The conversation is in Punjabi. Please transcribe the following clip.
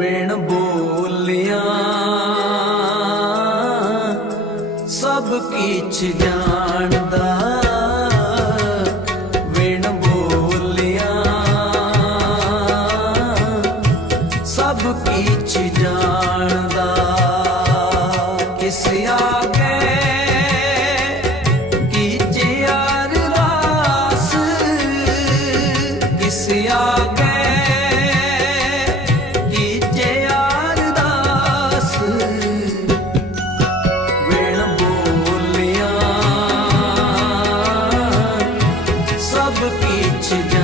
ਵੇਣ ਬੋਲਿਆ। ਸਭ ਕੀਚ ਜਾਣਦਾ। ਬਿਨ ਬੋਲਿਆ। ਸਭ ਕੀਚ ਜਾਣਦਾ। ਕਿਸ ਆਗੇ ਯਾਰ ਰਾਸ, ਕਿਸ ਆਗੇ te.